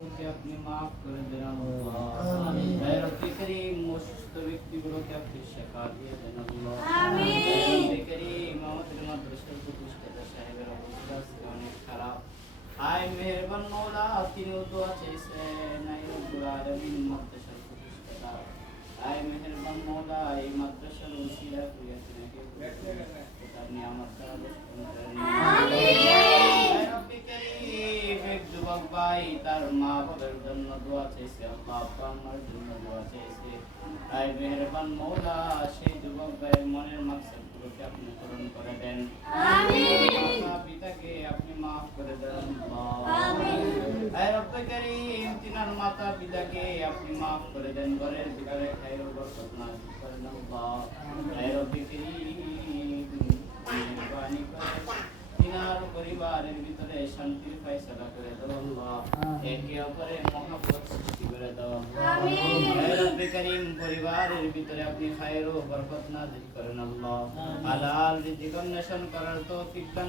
के अपने माफ कर देना अल्लाह। ऐ रब्बे करीम मुस्त व्यक्तिগুলোকে আপনি শিফা দিয়ে দেন আল্লাহ। আমিন। রব্বে করিম আমাদের মাদ্রাসার প্রতিষ্ঠাতা সাহেবের অবস্থা আজকে অনেক খারাপ। আয় মেহেরবান মওলা তিনিও দোয়া চেয়েছেন আয় রব্বুল আলামিন মাদ্রাসার প্রতিষ্ঠাতা আয় মেহেরবান মওলা এই মাদ্রাসার উসিলা করিয়া তিনাকে তার নিয়ামত দ্বারা বরকত করেন। আমিন। রব্বে করিম এক যুবক ভাই তার মা বাবার জন্য দোয়া চেয়েছে আল্লাহ আব্বা আম্মার জন্য দোয়া চেয়েছে আয় মেহেরবান মওলা সেই যুবক ভাইয়ের মনের মাকসাদগুলোকে আপনি পূরণ করে দেন। আমিন। মাতা পিতাকে আপনি মাফ করে দেন আল্লাহ। আমিন। আয় রব্বে করিম তিনার মাতা পিতাকে আপনি মাফ করে দেন ঘরের ভিতরে খায়র ও বরকত নাযিল করেন আল্লাহ। আয় রব্বে করিম মেহেরবানি করে তিনার পরিবারের ভিতরে শান্তির ফয়সালা করে দাও আল্লাহ। একে অপরের মহব্বত সৃষ্টি করে দাও আমিন। আয় রব্বে করিম পরিবারের ভিতরে আপনি খায়র ও বরকত নাযিল করেন আল্লাহ। হালাল রিজিক অন্বেষণ করার তৌফিক দান